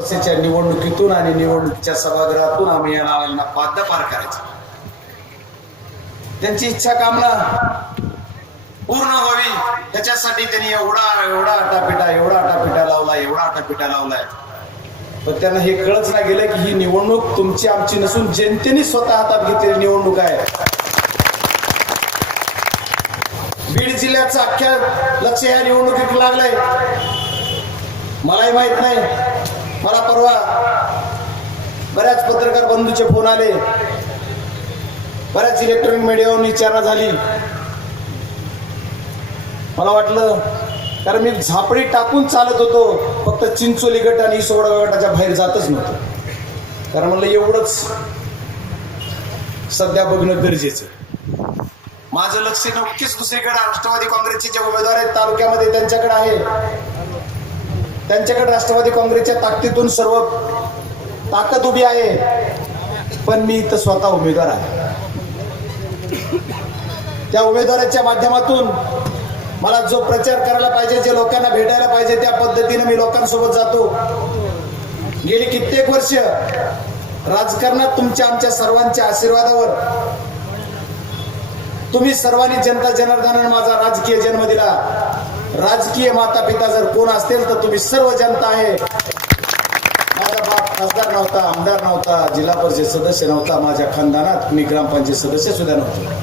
वर्षाच्या निवडणुकीतून आणि निवडणुकीच्या सभागृहातून आम्ही या नावांना पाद्य पार करायचं. त्यांची इच्छा कामना पूर्ण व्हावी. त्याच्यासाठी त्यांनी एवढा एवढा आटापिटा एवढा आटापिटा लावला एवढा आटापिटा लावलाय पण त्यांना हे कळच नाही गेलं की ही निवडणूक तुमची आमची नसून जनतेने स्वतः हातात घेतलेली निवडणूक आहे. बीड जिल्ह्याचं अख्ख्या लक्ष या निवडणुकीत लागलंय. मलाही माहीत नाही. मला परवा बऱ्याच पत्रकार बंधूचे फोन आले. बऱ्याच इलेक्ट्रॉनिक मीडियावर विचारणा झाली. मला वाटलं कारण मी झापडी टाकून चालत होतो फक्त चिंचोली गट आणि सोडा गटाच्या बाहेर जातच नव्हतं. कारण म्हणलं एवढंच सध्या बघणं गरजेचं माझं लक्ष नक्कीच दुसरीकडे राष्ट्रवादी काँग्रेसचे जे उमेदवार आहेत तालुक्यामध्ये त्यांच्याकडे आहे. त्यांच्याकडे राष्ट्रवादी काँग्रेसच्या ताकदीतून सर्व ताकद उभी आहे. पण मी इथं स्वतः उमेदवार आहे. त्या उमेदवाराच्या माध्यमातून मला जो प्रचार करायला पाहिजे जे लोकांना भेटायला पाहिजे त्या पद्धतीने मी लोकांसोबत जातो. गेली कित्येक वर्ष राजकारणात तुमच्या आमच्या सर्वांच्या आशीर्वादावर तुम्ही सर्वांनी जनता जनार्दनाने माझा राजकीय जन्म दिला. राजकीय माता पिता जर कोण असतील तर तुम्ही सर्व जनता आहे. माझा बाप खासदार नव्हता आमदार नव्हता जिल्हा परिषद सदस्य नव्हता माझ्या खानदानात कुणी ग्रामपंचायत सदस्य सुद्धा नव्हते.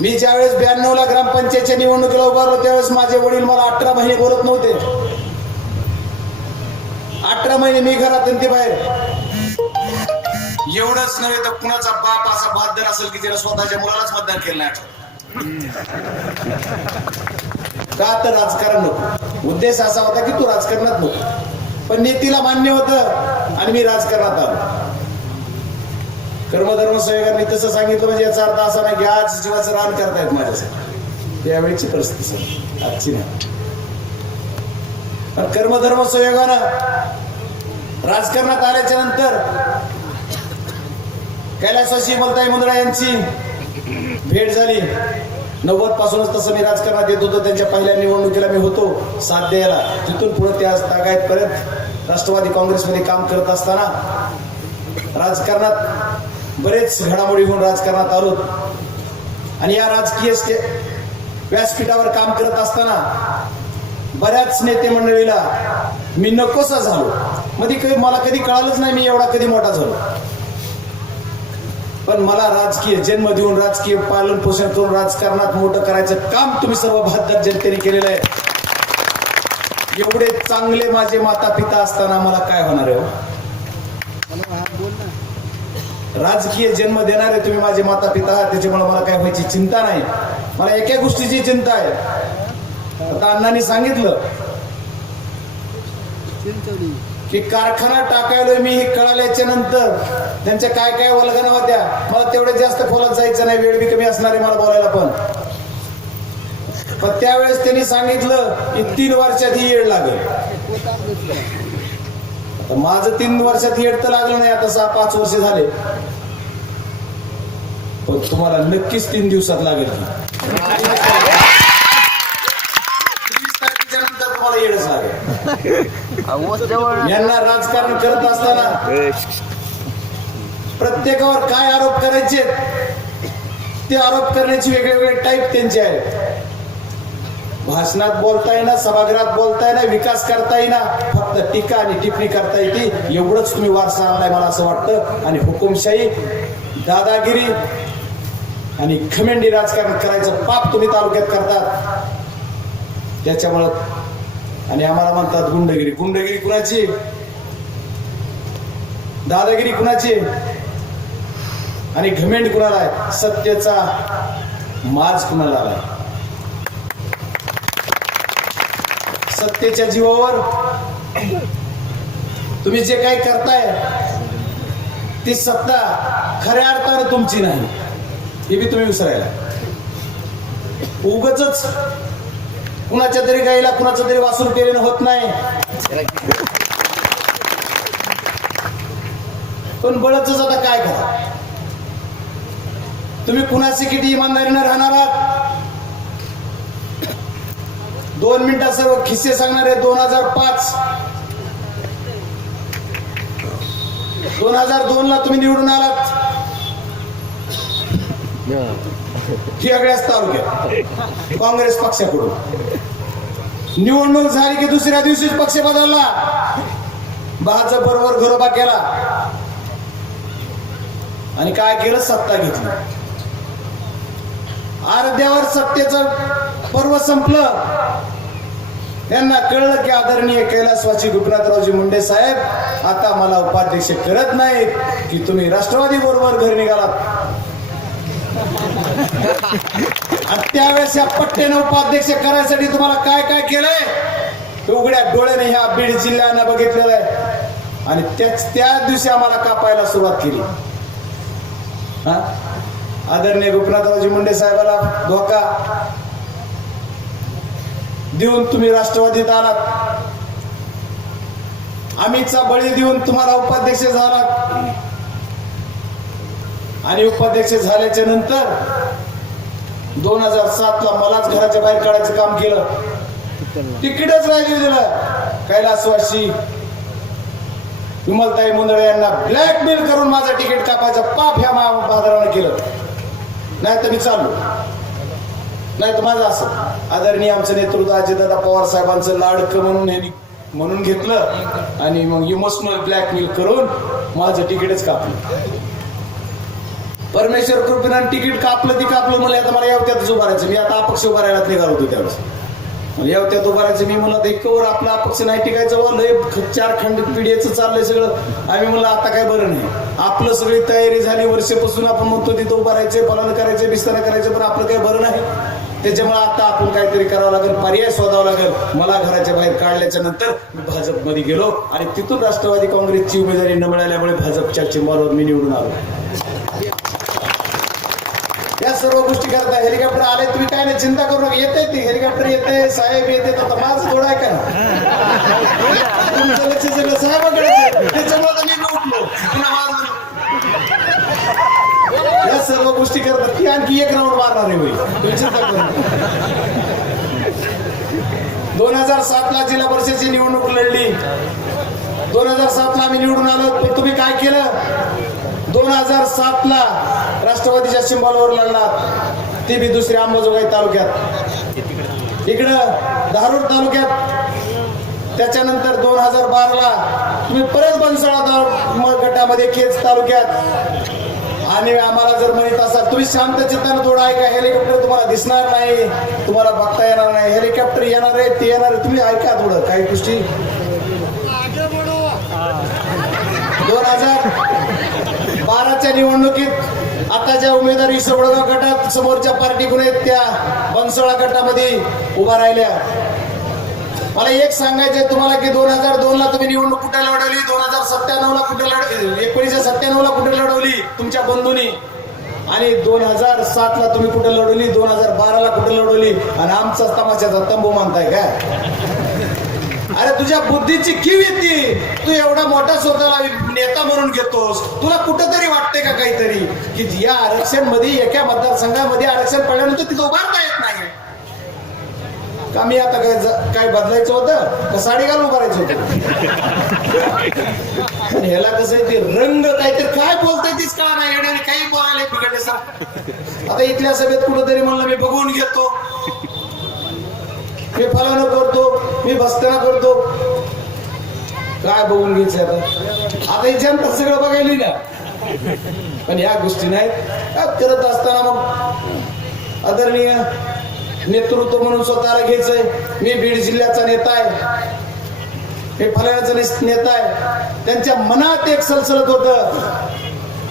मी ज्यावेळेस ब्याण्णव ला ग्रामपंचायतच्या निवडणुकीला उभारलो त्यावेळेस माझे वडील मला अठरा महिने बोलत नव्हते. अठरा महिने मी घरात ते बाहेर. एवढंच नव्हे तर कुणाचा बाप असा बादर असेल की ज्याला स्वतःच्या मुलालाच मतदान केलं नाही आठवत. का तर राजकारण नको? उद्देश असा होता की तू राजकारणात नको. पण नेतीला मान्य होतं आणि मी राजकारणात आलो. कर्मधर्म सहयोगांनी तसं सांगितलं म्हणजे याचा अर्थ असा नाही की आज जीवाचं रान करतायत माझ्यासाठी. त्यावेळीची परिस्थिती सर आजची नाही. कर्मधर्म सहयोगानं राजकारणात आल्याच्यानंतर कैलासवासी मलताई मुंद्रा यांची भेट झाली. नव्वद पासूनच तसं मी राजकारणात येत होतो. त्यांच्या पहिल्या निवडणुकीला मी होतो. साथ द्यायला. तिथून पुढे त्या तागायत परत राष्ट्रवादी काँग्रेसमध्ये काम करत असताना राजकारणात बरेच घडामोडी होऊन राजकारणात आलो आणि या राजकीय स्टे व्यासपीठावर काम करत असताना बऱ्याच नेते मंडळीला मी नकोसा झालो. मध्ये कधी मला कधी कळालंच नाही मी एवढा कधी मोठा झालो. पण मला राजकीय जन्म देऊन राजकीय पालन पोषण करून राजकारणात मोठं करायचं काम तुम्ही सर्व भारतात जनतेने केलेलं आहे. एवढे चांगले माझे माता पिता असताना मला काय होणार आहे हो? राजकीय जन्म देणारे तुम्ही माझे माता पिता आहात त्याच्यामुळे मला काय व्हायची चिंता नाही. मला एका गोष्टीची चिंता आहे. आता अण्णांनी सांगितलं की कारखाना टाकायला मी हे कळाल्याच्या नंतर. त्यांच्या काय काय वल्गना होत्या मला तेवढे जास्त खोलात जायचं नाही वेळ बी कमी असणार आहे मला बोलायला पण. पण त्यावेळेस त्यांनी सांगितलं की तीन वर्षात ही येड लागेल. माझं तीन वर्षात येड तर लागलं नाही आता सहा पाच वर्ष झाले. पण तुम्हाला नक्कीच तीन दिवसात लागेल तुम्हाला येडच लागेल. यांना राजकारण करत असताना प्रत्येकावर काय आरोप करायचे ते आरोप करण्याची वेगवेगळे टाईप त्यांचे आहेत भाषणात बोलता येईना सभागृहात बोलता येईना विकास करता येईना फक्त टीका आणि टिप्पणी करता येते. एवढंच तुम्ही वारसा आणलाय मला असं वाटतं. आणि हुकुमशाही दादागिरी आणि खमेंडी राजकारण करायचं पाप तुम्ही तालुक्यात करतात. त्याच्यामुळं आणि आम्हाला म्हणतात गुंडगिरी. गुंडगिरी कुणाची? दादागिरी कुणाची? आणि घमेंड कुणाला आहे? सत्तेचा माज कुणाला आलाय सत्तेच्या जीवावर? तुम्ही जे काही करताय ती सत्ता खऱ्या अर्थानं तुमची नाही. हे बी तुम्ही विसरायला. उगच कुणाच्या तरी गाईला कुणाचं तरी वासूर केलेलं होत नाही. पण बळच आता काय करा तुम्ही कुणाशी किती इमानदारीनं राहणार आहात? दोन मिनिटात सर्व खिस्से सांगणार आहे दोन हजार पाच. दोन हजार दोन ला तुम्ही निवडून आलात. वेगळ्याच तालुक्यात काँग्रेस पक्षाकडून. निवडणूक झाली की दुसऱ्या दिवशीच पक्ष बदलला. बहाचा बरोबर घरोबा केला. आणि काय केलं? सत्ता घेतली. अर्ध्यावर सत्तेचं पर्व संपलं. त्यांना कळलं की आदरणीय कैलासवाची गोपीनाथरावजी मुंडे साहेब आता मला उपाध्यक्ष करत नाहीत की तुम्ही राष्ट्रवादी बरोबर घर निघालात. त्यावेळेस या पट्ट्याने उपाध्यक्ष करायसाठी तुम्हाला काय काय केलंय? उघड्या डोळ्याने ह्या बीड जिल्ह्यानं बघितलेलं आहे. आणि त्याच त्याच दिवशी आम्हाला कापायला सुरुवात केली. हा? आदरणीय गोपीनाथरावजी मुंडे साहेबाला धोका. देऊन तुम्ही राष्ट्रवादीत आलात आम्हीचा बळी देऊन तुम्हाला उपाध्यक्ष झालात आणि उपाध्यक्ष झाल्याच्यानंतर दोन हजार सात ला मलाच घराच्या बाहेर काढायचं काम केलं. तिकीटच राहिली दिलं. कैलासवासी विमलताई मुंदळे यांना ब्लॅकमेल करून माझं तिकीट कापायचं पाप ह्या बाजारानं केलं. नाही तर मी चाललो. नाही तर माझं असं. आदरणीय आमचं नेतृत्व अजितदादा पवार साहेबांचं लाडकं म्हणून हे म्हणून घेतलं आणि मग इमोशनल ब्लॅकमेल करून माझं तिकीटच कापलं. परमेश्वर कृपेनं तिकीट कापलं ती कापलं मला आता मला येवत्यातच उभारायचं. मी आता अपक्ष उभारायला निघालो होतो त्यावेळेस. त्या येवत्यात उभारायचं मी म्हणलं एकवर आपला अपक्ष नाही टिकायचं वा लय चार खंड पिढीचं चाललंय सगळं. आम्ही म्हणलं आता काय बरं नाही. आपलं सगळी तयारी झाली वर्षापासून आपण म्हणतो तिथं उभं राहायचं फलन करायचं बिस्तारा करायचं पण आपलं काही बरं नाही. त्याच्यामुळे आता आपण काहीतरी करावं लागेल पर्याय शोधावा लागेल. मला घराच्या बाहेर काढल्याच्या नंतर मी भाजपमध्ये गेलो आणि तिथून राष्ट्रवादी काँग्रेसची उमेदवारी न मिळाल्यामुळे भाजपच्या चिंबावर मी निवडून आलो. सर्व गोष्टी करता हेलिकॉप्टर आले तुम्ही काय नाही चिंता करू नका. येते ती हेलिकॉप्टर येते साहेब येते आता माझं थोडं आहे का तुमचं लक्ष सगळं साहेबाकडे त्याच्यामुळे तर मी उठलो. या सर्व गोष्टी करतात. ती आणखी एक राऊंड मारणार आहे होईल तुम्ही चिंता करू दोन हजार सात ला जिल्हा परिषदेची निवडणूक लढली. दोन हजार सात ला आम्ही निवडून आलो पण तुम्ही काय केलं? दोन हजार सात ला राष्ट्रवादीच्या सिंबॉलवर लढणार ती बी दुसऱ्या अंबाजोगाई तालुक्यात. इकडं धारूर तालुक्यात त्याच्यानंतर दोन हजार बाराला तुम्ही परत बनसळा गटामध्ये केज तालुक्यात. आणि आम्हाला जर म्हणत असाल तुम्ही शांत चित्तानं थोडं ऐका हेलिकॉप्टर तुम्हाला दिसणार नाही तुम्हाला बघता येणार नाही. हेलिकॉप्टर येणार आहे ते येणार आहे तुम्ही ऐका थोडं काही गोष्टी. दोन हजार बाराच्या निवडणुकीत आता ज्या उमेदवारी सवडगाव गटात समोरच्या पार्टीकडून आहेत त्या बनसोळा गटामध्ये उभा राहिल्या. मला एक सांगायचंय तुम्हाला की दोन हजार दोन ला तुम्ही निवडणूक कुठे लढवली? दोन हजार सत्त्याण्णव ला कुठे लढ एकोणीसशे सत्त्याण्णव ला कुठे लढवली? तुमच्या बंधूंनी. आणि दोन हजार सात ला तुम्ही कुठे लढवली? दोन हजार बारा ला कुठे लढवली? आणि आमचा तमाशाचा तंबू मानताय काय? अरे तुझ्या बुद्धीची किव येते. तू एवढा मोठा स्वतःला नेता म्हणून घेतोस. तुला कुठंतरी वाटते का काहीतरी? की या आरक्षणमध्ये एका मतदारसंघामध्ये आरक्षण पडल्यानंतर तिथं उभारता येत नाही का मी आता काय काय बदलायचं होतं? का साडी घालून उभारायचं होतं? ह्याला कसं आहे ते रंग काहीतरी काय बोलताय तीच का नाही येणार काही बोलायला बिघडले सर. आता इथल्या सभेत कुठंतरी म्हणलं मी बघून घेतो. मी फलानं करतो मी भस्ताना करतो. काय बघून घ्यायचं आता? आता ही जनता सगळं बघायली ना. पण ह्या गोष्टी नाही. करत असताना मग आदरणीय नेतृत्व म्हणून स्वतःला घ्यायचंय. मी बीड जिल्ह्याचा नेता आहे. हे फलाण्याचा नेता आहे. त्यांच्या मनात एक सलसलत होत.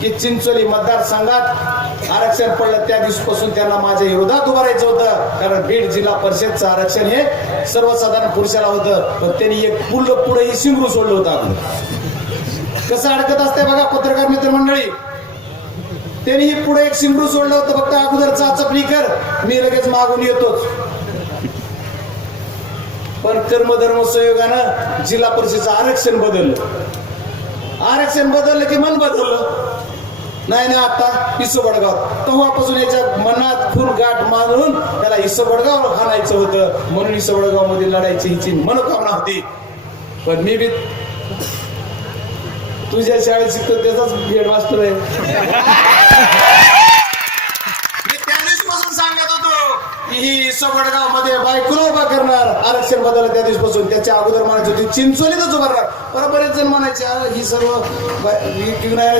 की चिंचोली मतदारसंघात आरक्षण पडलं त्या दिवसापासून त्यांना माझ्या विरोधात उभं राहायचं होतं. कारण बीड जिल्हा परिषदचं आरक्षण हे सर्वसाधारण पुरुषाला होतं. पण त्यांनी एक पुल पुढे ही शिंगरू सोडलं होतं आपलं कसं अडकत असते बघा पत्रकार मित्रमंडळी त्यांनी पुढे एक शिंगरू सोडलं होतं. फक्त अगोदर चाचपणी कर मी लगेच मागून येतोच. पण कर्मधर्म संयोगानं जिल्हा परिषदेचं आरक्षण बदललं. आरक्षण बदललं की मन बदललं. नाही ना आता इसो बडगाव तेव्हापासून याच्या मनात खून गाठ मारून त्याला इसो बडगाव हाणायचं होतं. म्हणून इसो बडगावमध्ये लढायची हिची मनोकामना होती. पण मी बी तुझ्या शाळेत शिकतो त्याचाच हेडमास्टर आहे मी त्या दिवशीपासून सांगत होतो की ही सबडगावमध्ये बायकोला उभा करणार. आरक्षण बदल त्या दिवसपासून. त्याच्या अगोदर म्हणायचं होती चिंचोलीतच उभारणार बरं बरेच जण म्हणायचे ही सर्व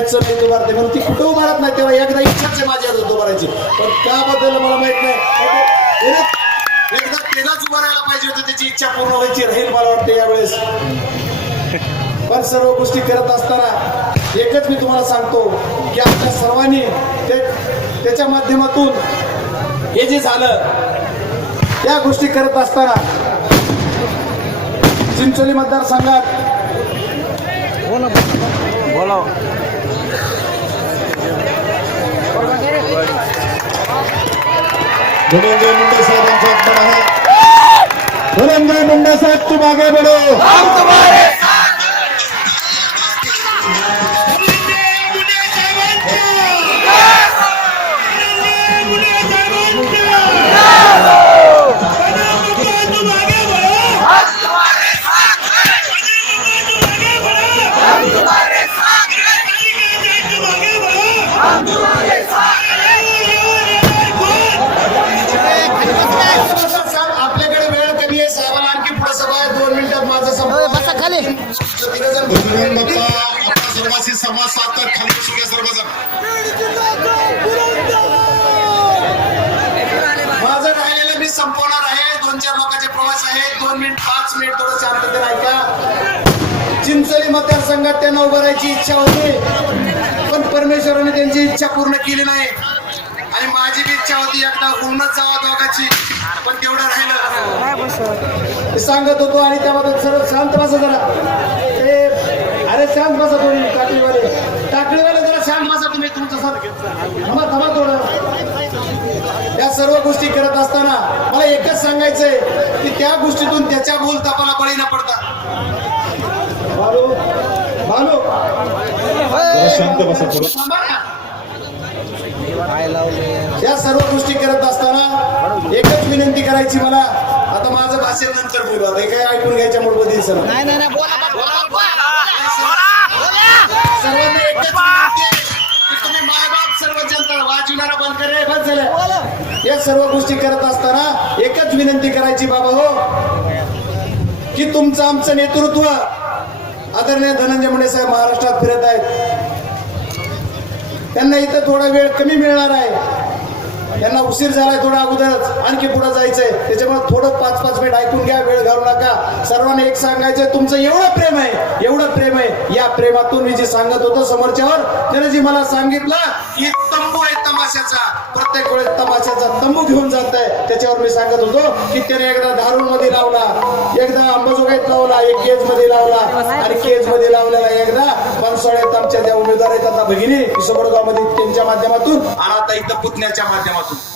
चढ उभारते. म्हणून ती कुठं उभारत नाही तेव्हा एकदा इच्छाच आहे माझ्या हातात उभारायची पण का मला माहीत नाही. एकदा- एकदा त्यालाच उभारायला पाहिजे होतं त्याची इच्छा पूर्ण व्हायची. राहील मला वाटतं यावेळेस. पण सर्व गोष्टी करत असताना एकच मी तुम्हाला सांगतो की आपल्या सर्वांनी ते- त्याच्या माध्यमातून हे जे झालं त्या गोष्टी करत असताना चिंचोली मतदारसंघात धनंजय मुंडे साहेबांचा आगमन आहे धनंजय मुंडे साहेब तू मागे बडो. पाच मिनिट थोडं शांततेने ऐका. चिंचोली मतदारसंघात त्यांना उभं राहायची इच्छा होती पण परमेश्वराने त्यांची इच्छा पूर्ण केली नाही. आणि माझी बी इच्छा होती एकदा होऊनच जावा दोघाची पण तेवढं राहिलं. सांगत होतो आणि त्यामध्ये सर्व शांत बसा जरा. ते अरे शांत बसा तुम्ही टाकळीवाले. टाकळीवाले जरा शांत बसा तुम्ही तुमचं साथ थांबा थांबा थोडं. या सर्व गोष्टी करत असताना मला एकच सांगायचंय की त्या गोष्टीतून त्याच्या बोल तापाला बळी न पडता. बालू बालू. जरा शांत बसा थोडं. थांबा ना. या सर्व गोष्टी करत असताना एकच विनंती करायची मला. आता माझं भाषण नंतर बोलू. आता हे काय ऐकून घ्यायच्या मूळ सर नाही नाही नाही बोला बोला बोला सर्वांना एकच जनता वाजविणारा बंद करे बंद झालं. या सर्व गोष्टी करत असताना एकच विनंती करायची बाबा हो. की तुमचं आमचं नेतृत्व आदरणीय धनंजय मुंडे साहेब महाराष्ट्रात फिरत आहेत. त्यांना इथं थोडा वेळ कमी मिळणार आहे. त्यांना उशीर झालाय थोडा अगोदरच. आणखी पुढे जायचंय. त्याच्यामुळे थोडं पाच पाच मिनिट ऐकून घ्या वेळ घालू नका. सर्वांना एक सांगायचंय तुमचं एवढं प्रेम आहे एवढं प्रेम आहे. या प्रेमातून मी जे सांगत होतो समोरच्यावर त्याने जी मला सांगितलं की तमाशाचा प्रत्येक वेळेस तमाशाचा तंबू घेऊन जात आहे त्याच्यावर मी सांगत होतो की त्याने एकदा धारूरमध्ये लावला एकदा अंबाजोगाईत लावला एक केजमध्ये लावला आणि केजमध्ये लावलेला एकदा बनसोड्यात आमच्या ज्या उमेदवार आहेत आता भगिनी किशोरगावमध्ये त्यांच्या माध्यमातून आणि आता इथं पुतण्याच्या माध्यमातून.